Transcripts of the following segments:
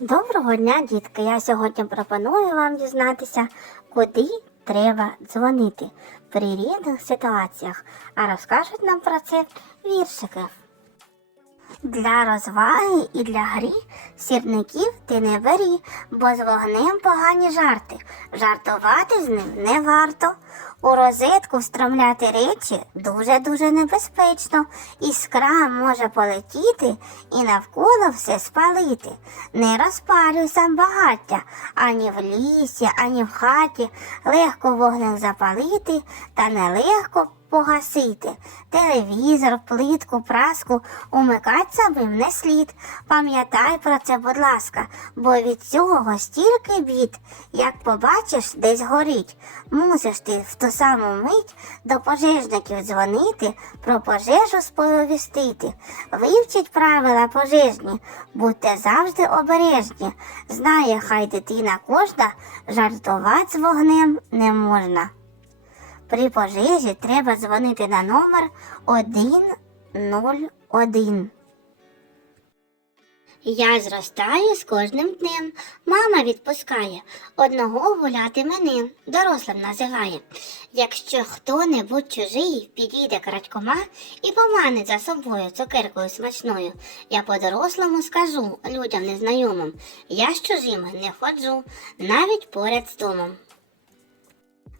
Доброго дня, дітки! Я сьогодні пропоную вам дізнатися, куди треба дзвонити при різних ситуаціях, а розкажуть нам про це віршики. Для розваги і для грі сірників ти не бері, бо з вогнем погані жарти. Жартувати з ним не варто. У розетку встромляти речі дуже-дуже небезпечно. Іскра може полетіти і навколо все спалити. Не розпалюй сам багаття ані в лісі, ані в хаті. Легко вогник запалити, та нелегко погасити. Телевізор, плитку, праску умикать самим не слід. Пам'ятай про це, будь ласка, бо від цього стільки бід, як побачиш, десь горить. Мусиш ти в ту саму мить до пожежників дзвонити, про пожежу сповістити. Вивчіть правила пожежні, будьте завжди обережні. Знає, хай дитина кожна, жартувати з вогнем не можна. При пожежі треба дзвонити на номер 101. Я зростаю з кожним днем. Мама відпускає, одного гуляти мене, дорослим називає. Якщо хто-небудь чужий підійде крадькома і поманить за собою цукеркою смачною, я по-дорослому скажу людям незнайомим, я з чужими не ходжу, навіть поряд з домом.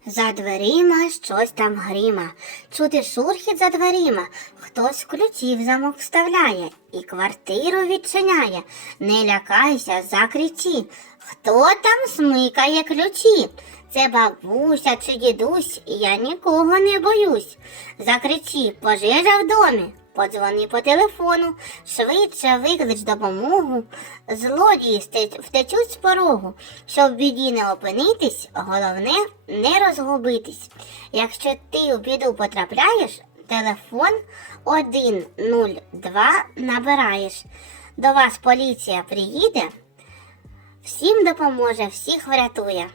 За дверима щось там грима, чути шурхіт за дверима, хтось ключів замок вставляє і квартиру відчиняє. Не лякайся, закричи, хто там смикає ключі? Це бабуся чи дідусь, я нікого не боюсь. Закричи, пожежа в домі. Подзвони по телефону, швидше виклич допомогу. Злодії втечуть з порогу. Щоб в біді не опинитись, головне не розгубитись. Якщо ти у біду потрапляєш, телефон 102 набираєш. До вас поліція приїде, всім допоможе, всіх врятує.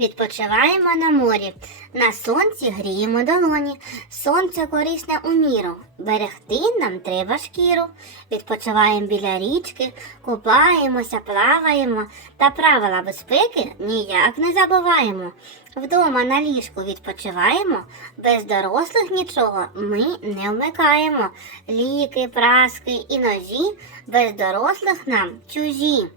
Відпочиваємо на морі, на сонці гріємо долоні. Сонце корисне у міру. Берегти нам треба шкіру. Відпочиваємо біля річки, купаємося, плаваємо. Та правила безпеки ніяк не забуваємо. Вдома на ліжку відпочиваємо, без дорослих нічого ми не вмикаємо. Ліки, праски і ножі без дорослих нам чужі.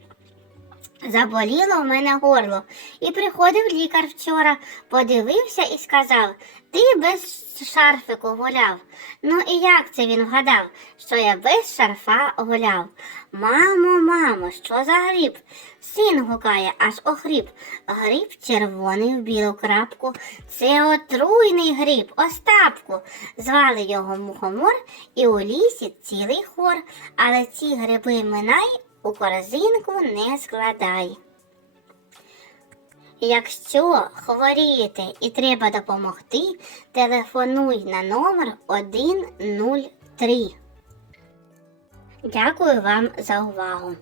Заболіло в мене горло, і приходив лікар вчора, подивився і сказав: Ти без шарфику гуляв. Ну і як це він вгадав, що я без шарфа гуляв? Мамо, мамо, що за гріб? Син гукає, аж охріп. Гріб червоний в білу крапку. Це отруйний гріб, Остапку. Звали його мухомор, і у лісі цілий хор. Але ці гриби минай у корзинку не складай. Якщо хворієте і треба допомогти, телефонуй на номер 103. Дякую вам за увагу.